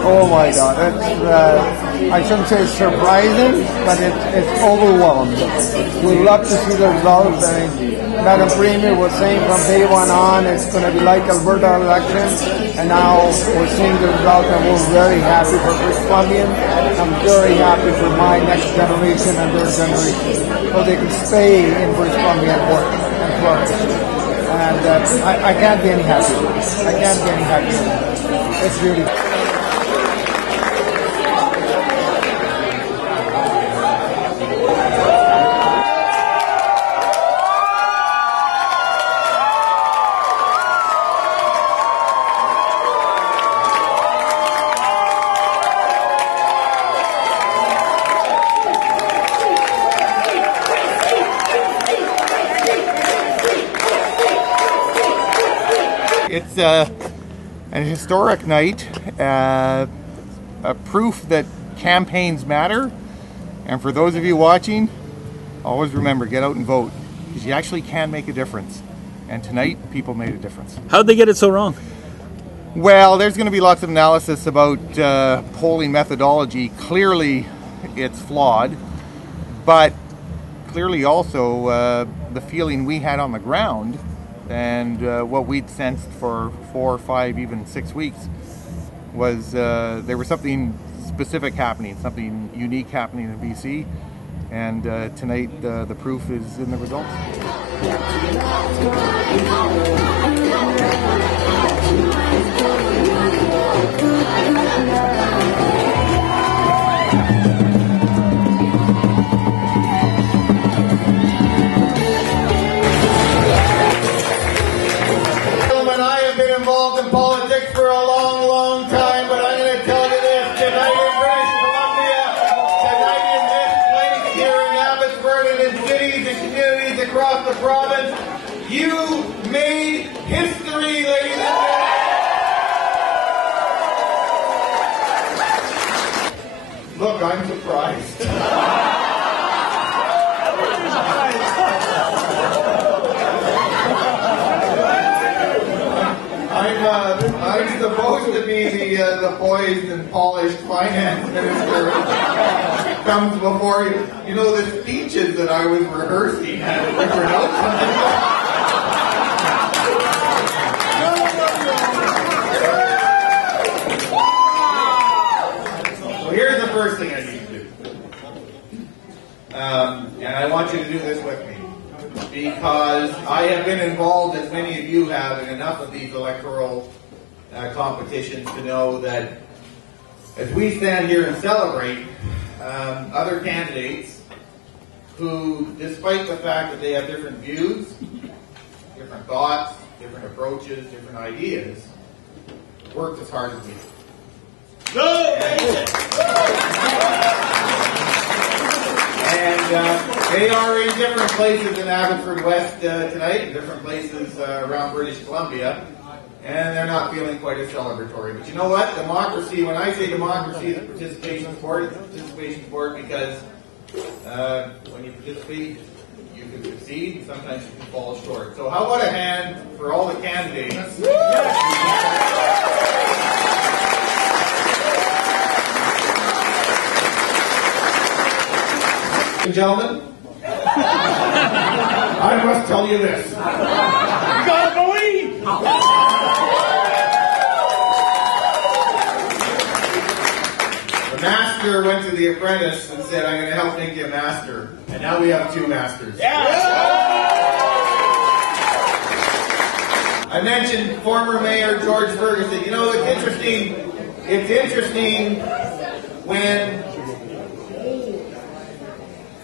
Oh my God! I shouldn't say it's surprising, but it's overwhelmed. We love to see the results. Madam Premier was saying from day one on, it's going to be like Alberta elections, and now we're seeing the results, and we're very happy for British Columbians. I'm very happy for my next generation and their generation, so they can stay in British Columbia and work and flourish. And I can't be any happier. I can't be any happier. It's really. It's an historic night, a proof that campaigns matter. And for those of you watching, always remember, get out and vote, because you actually can make a difference. And tonight, people made a difference. How'd they get it so wrong? Well, there's going to be lots of analysis about polling methodology. Clearly, it's flawed, but clearly also the feeling we had on the ground and what we'd sensed for 4, 5, even 6 weeks was there was something specific happening, something unique happening in BC, and tonight the proof is in the results. Across the province, you made history, ladies and gentlemen. Look, I'm surprised. I'm supposed to be the poised and polished finance minister comes before you. You know, the speeches that I was rehearsing had a different outcome. So here's the first thing I need to do. And I want you to do this with me, because I have been involved, as many of you have, in enough of these electoral competitions to know that as we stand here and celebrate other candidates who, despite the fact that they have different views, different thoughts, different approaches, different ideas, worked as hard as we do. And they are in different places in Abbotsford West tonight, in different places around British Columbia, and they're not feeling quite as celebratory. But you know what? Democracy, when I say democracy, is a participation sport. It's a participation sport because when you participate, you can succeed, sometimes you can fall short. So how about a hand for all the candidates? Ladies and gentlemen, I must tell you this. You gotta believe! The master went to the apprentice and said, I'm going to help make you a master. And now we have 2 masters. Yeah. I mentioned former Mayor George Ferguson. You know, it's interesting when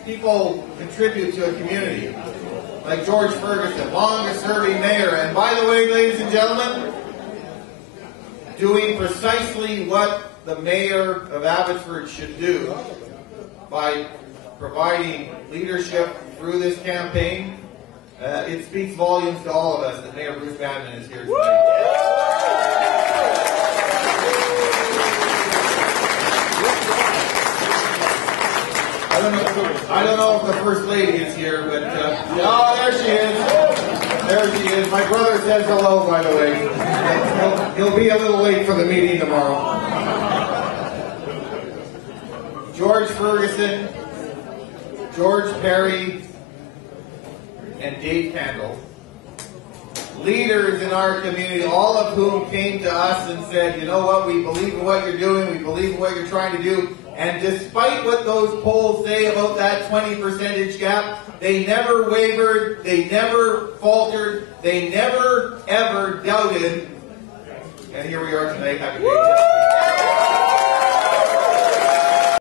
people contribute to a community, like George Ferguson, longest-serving mayor, and by the way, ladies and gentlemen, doing precisely what the mayor of Abbotsford should do by providing leadership through this campaign. It speaks volumes to all of us that Mayor Bruce Bannon is here tonight. I don't know if the First Lady is here, but oh, there she is. There she is. My brother says hello, by the way. He'll be a little late for the meeting tomorrow. George Ferguson, George Perry, and Dave Kendall, leaders in our community, all of whom came to us and said, you know what, we believe in what you're doing, we believe in what you're trying to do, and despite what those polls say about that 20% gap, they never wavered, they never faltered, they never ever doubted, and here we are tonight. Happy